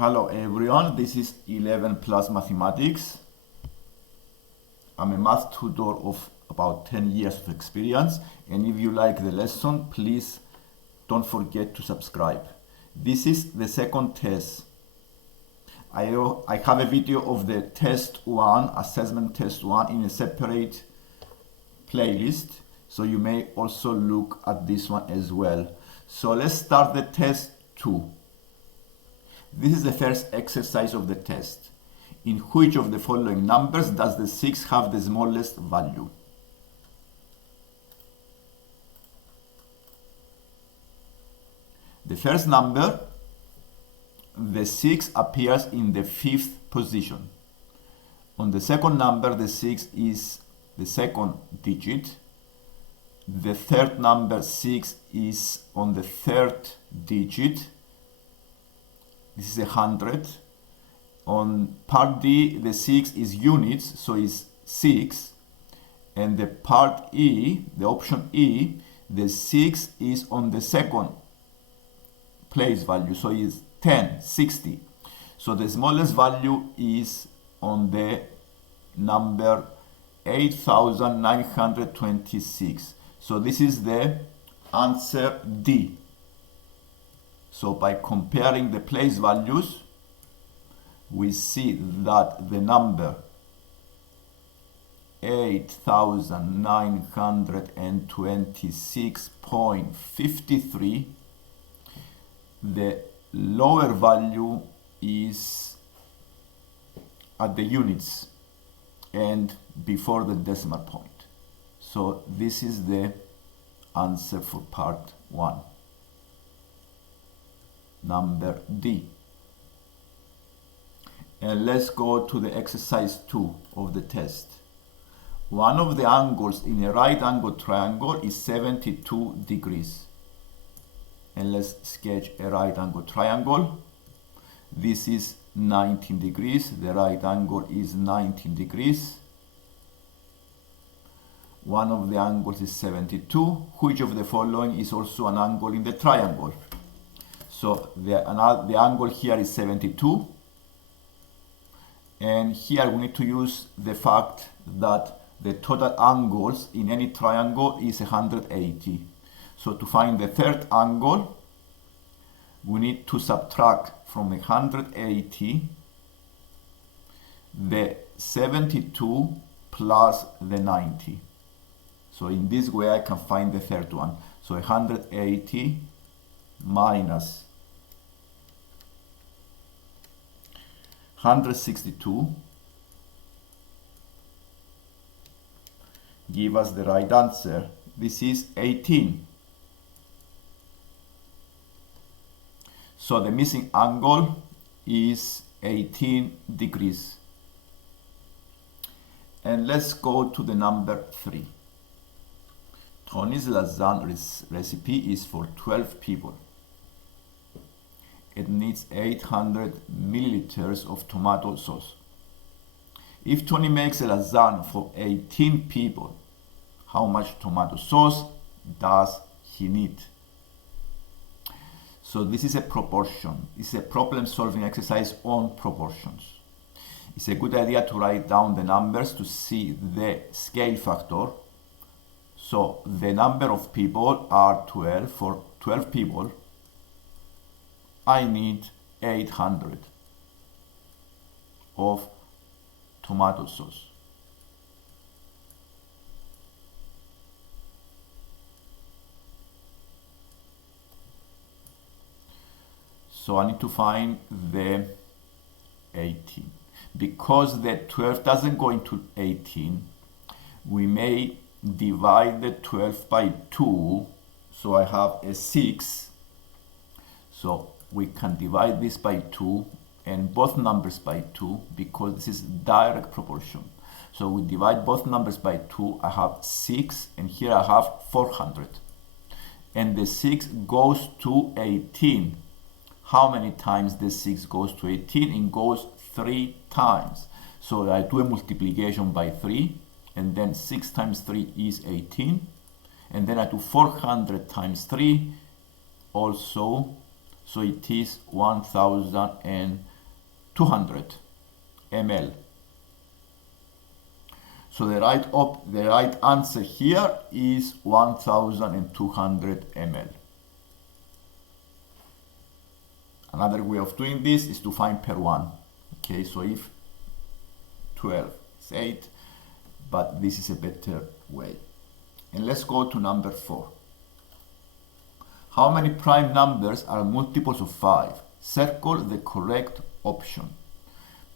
Hello everyone, this is 11 Plus Mathematics. I'm a math tutor of about 10 years of experience, and if you like the lesson, please don't forget to subscribe. This is the second test. I have a video of the test 1, assessment test 1, in a separate playlist, so you may also look at this one as well. So let's start the test 2. This is the first exercise of the test. In which of the following numbers does the 6 have the smallest value? The first number, the 6 appears in the 5th position. On the second number, the 6 is the second digit. The third number, 6, is on the third digit. This is 100. On part D, the 6 is units, so it's 6. And the part E, the option E, the 6 is on the second place value, so it's 10, 60. So the smallest value is on the number 8,926. So this is the answer D. So by comparing the place values, we see that the number 8,926.53, the lower value is at the units and before the decimal point. So this is the answer for part 1. Number D. And let's go to the exercise 2 of the test. One of the angles in a right angle triangle is 72 degrees. And let's sketch a right angle triangle. This is 19 degrees. The right angle is 19 degrees. One of the angles is 72. Which of the following is also an angle in the triangle? So the angle here is 72. And here we need to use the fact that the total angles in any triangle is 180. So to find the third angle, we need to subtract from 180 the 72 plus the 90. So in this way I can find the third one. So 180 minus 162 give us the right answer. This is 18. So the missing angle is 18 degrees. And let's go to the number 3. Tony's lasagna recipe is for 12 people. It needs 800 milliliters of tomato sauce. If Tony makes a lasagna for 18 people, how much tomato sauce does he need? So this is a proportion. It's a problem-solving exercise on proportions. It's a good idea to write down the numbers to see the scale factor. So the number of people are 12. For 12 people, I need 800 of tomato sauce. So I need to find the 18. Because the 12 doesn't go into 18, we may divide the 12 by 2. So I have a 6. So we can divide this by 2 and both numbers by 2 because this is direct proportion. So we divide both numbers by 2. I have 6 and here I have 400. And the 6 goes to 18. How many times the 6 goes to 18? It goes 3 times. So I do a multiplication by 3 and then 6 times 3 is 18. And then I do 400 times 3 also. So it is 1000 200 ml. So the right answer here is 1200 ml. Another way of doing this is to find per one. Okay, so if 12 is 8, but this is a better way. And let's go to number 4. How many prime numbers are multiples of 5? Circle the correct option.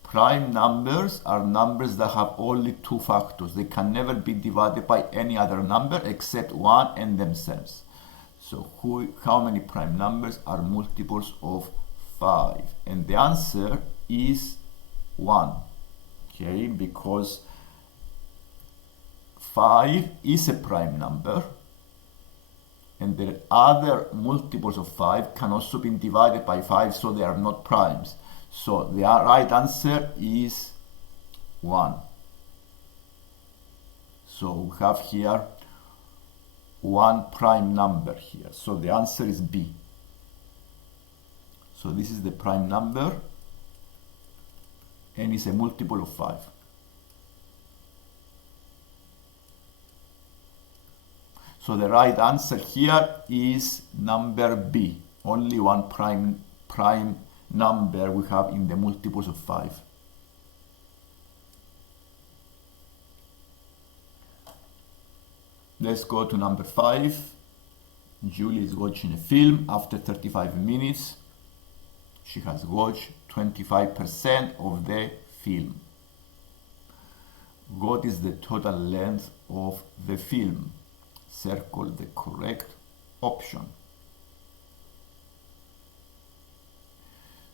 Prime numbers are numbers that have only two factors. They can never be divided by any other number except 1 and themselves. So how many prime numbers are multiples of 5? And the answer is 1. Okay, because 5 is a prime number, and the other multiples of 5 can also be divided by 5, so they are not primes. So the right answer is 1. So we have here one prime number here. So the answer is B. So this is the prime number, and it's a multiple of 5. So the right answer here is number B. Only one prime number we have in the multiples of 5. Let's go to number 5. Julie is watching a film. After 35 minutes, she has watched 25% of the film. What is the total length of the film? Circle the correct option.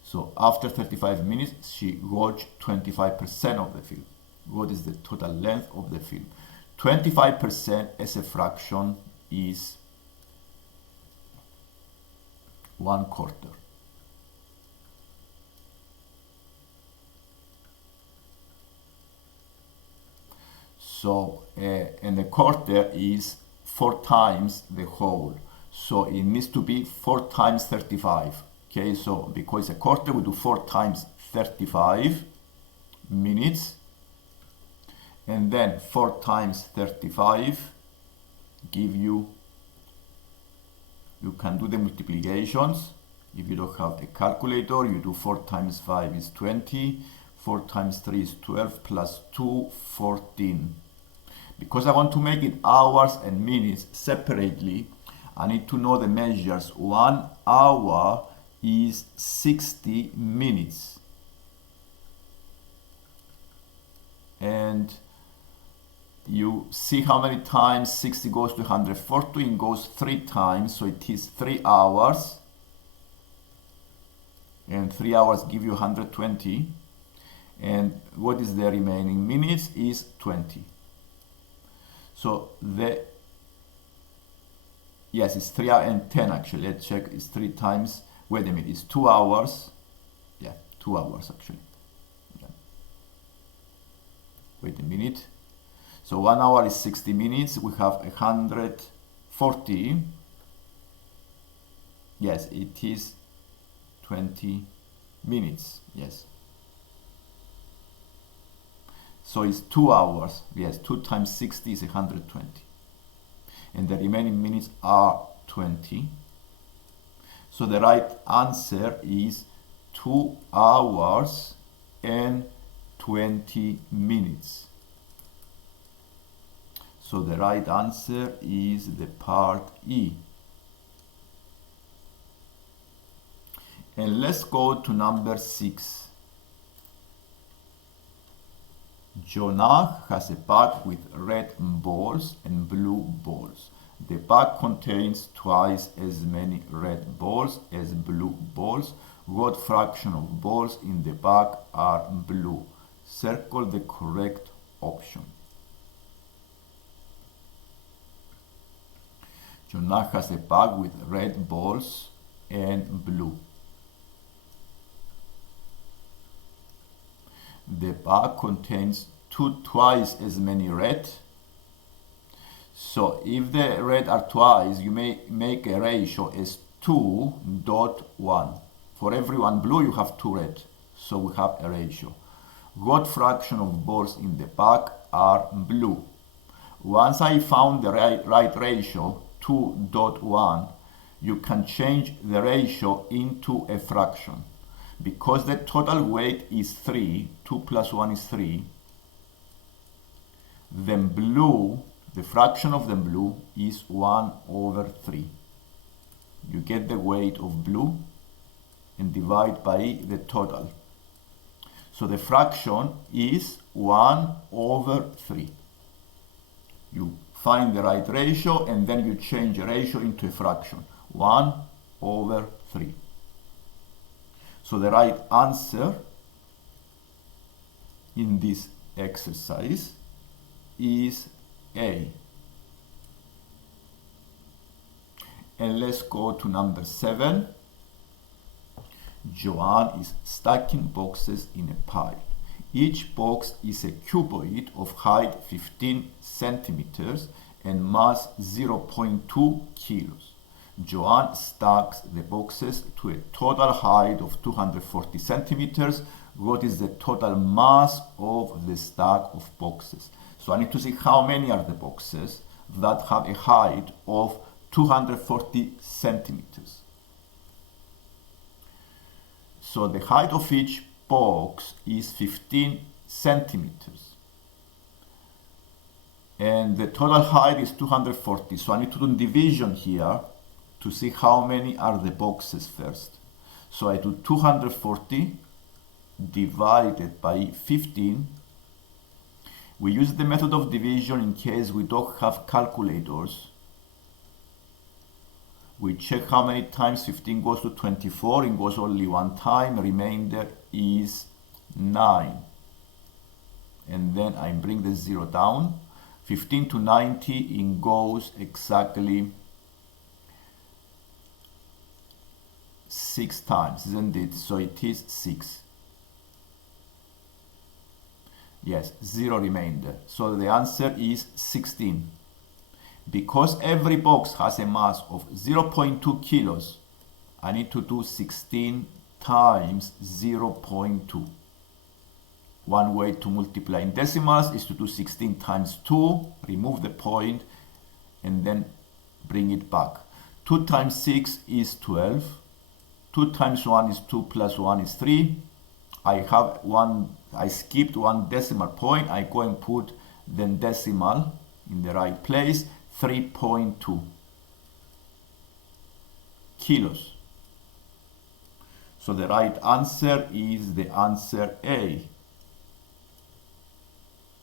So after 35 minutes, she watched 25% of the film. What is the total length of the film? 25% as a fraction is 1/4. So, and a quarter is 4 times the whole. So it needs to be 4 times 35. Okay, so because a quarter, we do 4 times 35 minutes. And then 4 times 35 give you can do the multiplications. If you don't have a calculator, you do 4 times 5 is 20. 4 times 3 is 12 plus 2, 14. Because I want to make it hours and minutes separately, I need to know the measures. 1 hour is 60 minutes. And you see how many times 60 goes to 140. It goes 3 times, so it is 3 hours. And 3 hours give you 120. And what is the remaining minutes is 20. So yes, it's 3 hours and 10 actually. Let's check. It's 3 times. Wait a minute. It's 2 hours. Yeah, 2 hours actually. Yeah. Wait a minute. So 1 hour is 60 minutes. We have 140. Yes, it is 20 minutes. Yes. So it's 2 hours. Yes, 2 times 60 is 120. And the remaining minutes are 20. So the right answer is 2 hours and 20 minutes. So the right answer is the part E. And let's go to number 6. Jonah has a bag with red balls and blue balls. The bag contains twice as many red balls as blue balls. What fraction of balls in the bag are blue? Circle the correct option. Jonah has a bag with red balls and blue. The bag contains twice as many red. So if the red are twice, you may make a ratio as 2.1. For every one blue, you have 2 red. So we have a ratio. What fraction of balls in the pack are blue? Once I found the right ratio, 2.1, you can change the ratio into a fraction. Because the total weight is 3, 2 plus 1 is 3, then blue, the fraction of the blue is 1 over 3. You get the weight of blue and divide by the total. So the fraction is 1 over 3. You find the right ratio and then you change the ratio into a fraction. 1 over 3. So the right answer in this exercise is A. And let's go to number 7. Joanne is stacking boxes in a pile. Each box is a cuboid of height 15 centimeters and mass 0.2 kilos. Joanne stacks the boxes to a total height of 240 centimeters. What is the total mass of the stack of boxes? So I need to see how many are the boxes that have a height of 240 centimeters. So the height of each box is 15 centimeters. And the total height is 240. So I need to do division here to see how many are the boxes first. So I do 240 divided by 15. We use the method of division in case we don't have calculators. We check how many times 15 goes to 24. It goes only one time. Remainder is 9. And then I bring the 0 down. 15 to 90, it goes exactly 6 times, isn't it? So it is 6. Yes, 0 remainder. So the answer is 16. Because every box has a mass of 0.2 kilos, I need to do 16 times 0.2. One way to multiply in decimals is to do 16 times 2, remove the point, and then bring it back. 2 times 6 is 12. 2 times 1 is 2 plus 1 is 3. I skipped one decimal point. I go and put the decimal in the right place. 3.2 kilos. So the right answer is the answer A.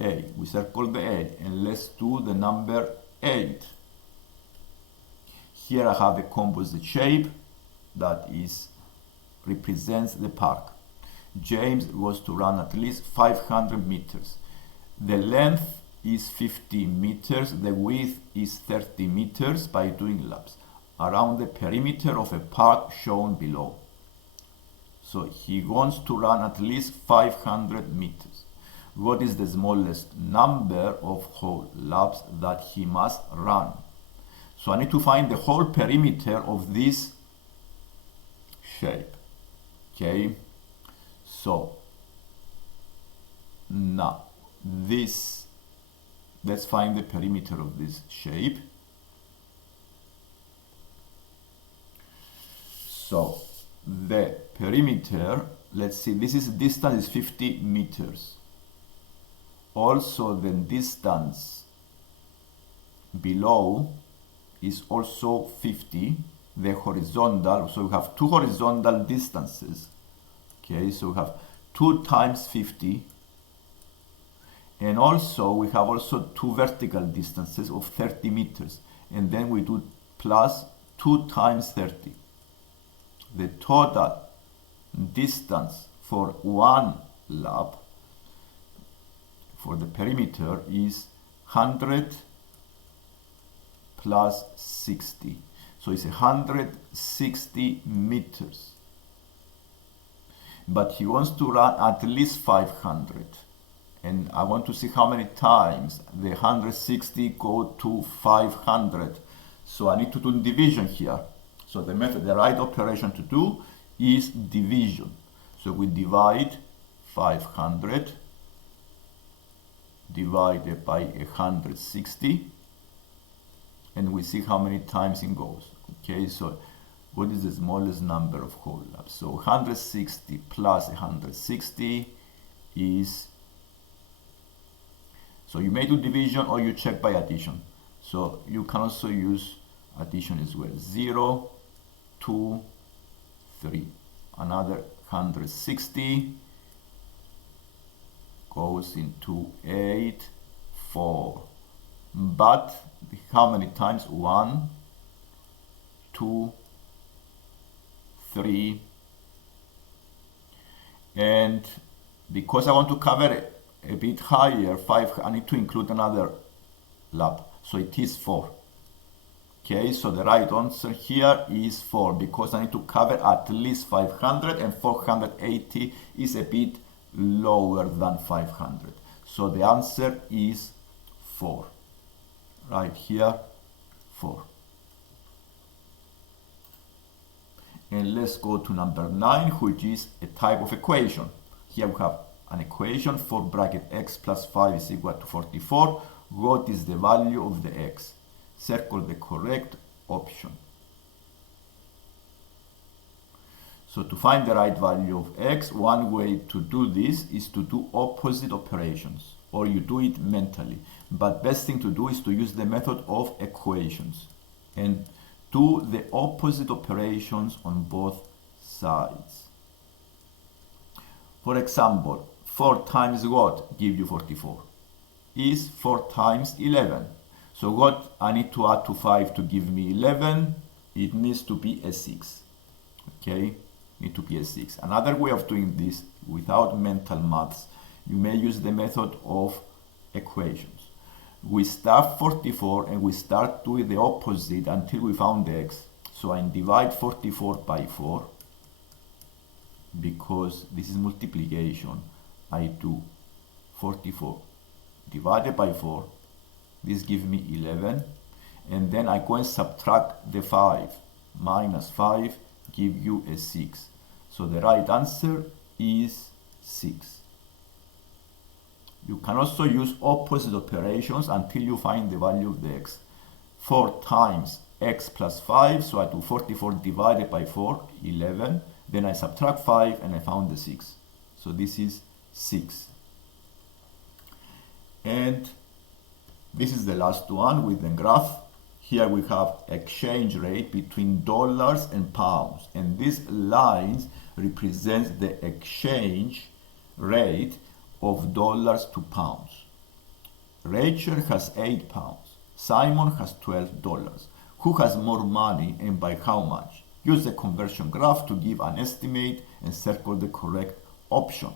A. We circle the A and let's do the number 8. Here I have a composite shape that represents the park. James was to run at least 500 meters. The length is 50 meters, the width is 30 meters by doing laps around the perimeter of a park shown below. So he wants to run at least 500 meters. What is the smallest number of whole laps that he must run? So I need to find the whole perimeter of this shape. Okay, so now let's find the perimeter of this shape. So the perimeter, let's see, this distance is 50 meters. Also the distance below is also 50, the horizontal, so we have two horizontal distances. Okay, so we have 2 times 50, and also we have also two vertical distances of 30 meters, and then we do plus 2 times 30. The total distance for one lap for the perimeter is 100 plus 60. So it's 160 meters. But he wants to run at least 500. And I want to see how many times the 160 go to 500. So I need to do division here. So the right operation to do is division. So we divide 500 divided by 160, and we see how many times it goes. Okay, so what is the smallest number of whole laps? So 160 plus 160 is, so you may do division or you check by addition. So you can also use addition as well. 0, 2, 3. Another 160 goes into 8, 4. But how many times? 1, 2, 3. And because I want to cover a bit higher, 5, I need to include another lap. So it is 4. Okay, so the right answer here is 4 because I need to cover at least 500, and 480 is a bit lower than 500. So the answer is 4. Right here, 4. And let's go to number 9, which is a type of equation. Here we have an equation for bracket x plus 5 is equal to 44. What is the value of the x? Circle the correct option. So to find the right value of x, one way to do this is to do opposite operations, or you do it mentally. But best thing to do is to use the method of equations and do the opposite operations on both sides. For example, 4 times what give you 44? Is 4 times 11. So what I need to add to 5 to give me 11? It needs to be a 6. Okay, need to be a 6. Another way of doing this without mental maths, you may use the method of equations. We start 44 and we start doing the opposite until we found the x. So I divide 44 by 4 because this is multiplication. I do 44 divided by 4. This gives me 11, and then I go and subtract the 5. Minus 5 give you a 6. So the right answer is 6. You can also use opposite operations until you find the value of the x. 4 times x plus 5, so I do 44 divided by 4, 11. Then I subtract 5 and I found the 6. So this is 6. And this is the last one with the graph. Here we have exchange rate between dollars and pounds, and these lines represent the exchange rate of dollars to pounds. Rachel has 8 pounds. Simon has $12. Who has more money and by how much? Use the conversion graph to give an estimate and circle the correct option.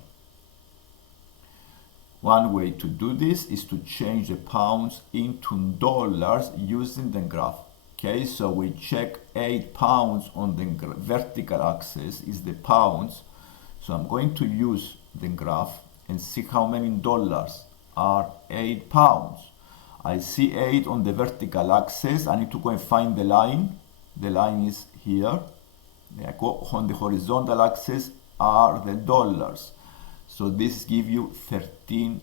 One way to do this is to change the pounds into dollars using the graph. Okay, so we check 8 pounds on the vertical axis is the pounds. So I'm going to use the graph and see how many dollars are 8 pounds. I see 8 on the vertical axis. I need to go and find the line. The line is here. I go on the horizontal axis are the dollars. So this gives you $13.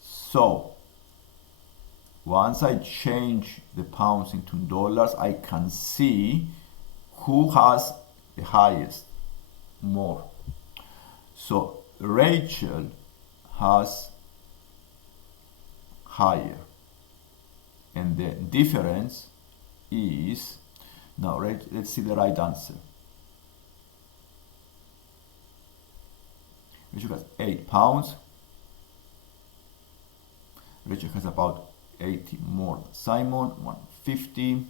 So once I change the pounds into dollars, I can see who has the highest, more. So Rachel has higher, and the difference is, now let's see the right answer. Rachel has 8 pounds. Rachel has about 80 more than Simon, 150.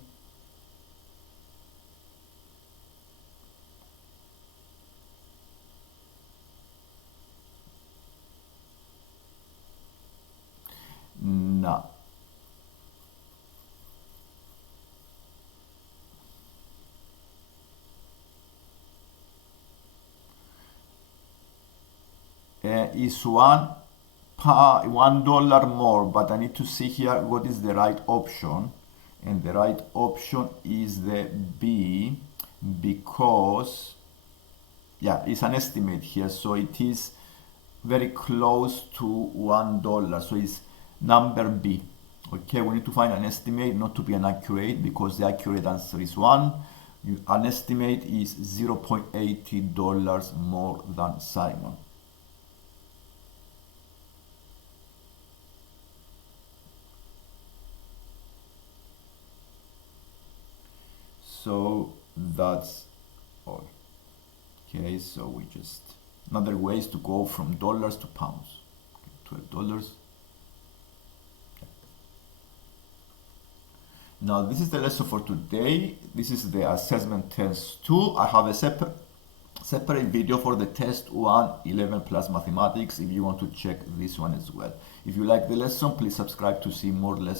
Now, is $1 more, but I need to see here what is the right option, and the right option is the B, because, yeah, it's an estimate here, so it is very close to $1, so it's number B. Okay, we need to find an estimate, not to be an accurate, because the accurate answer is 1. An estimate is $0.80 more than Simon. So that's all. Okay, so we just, another way is to go from dollars to pounds. Okay, $12. Now this is the lesson for today. This is the assessment test 2. I have a separate video for the test 1 11 plus mathematics if you want to check this one as well. If you like the lesson, please subscribe to see more lessons.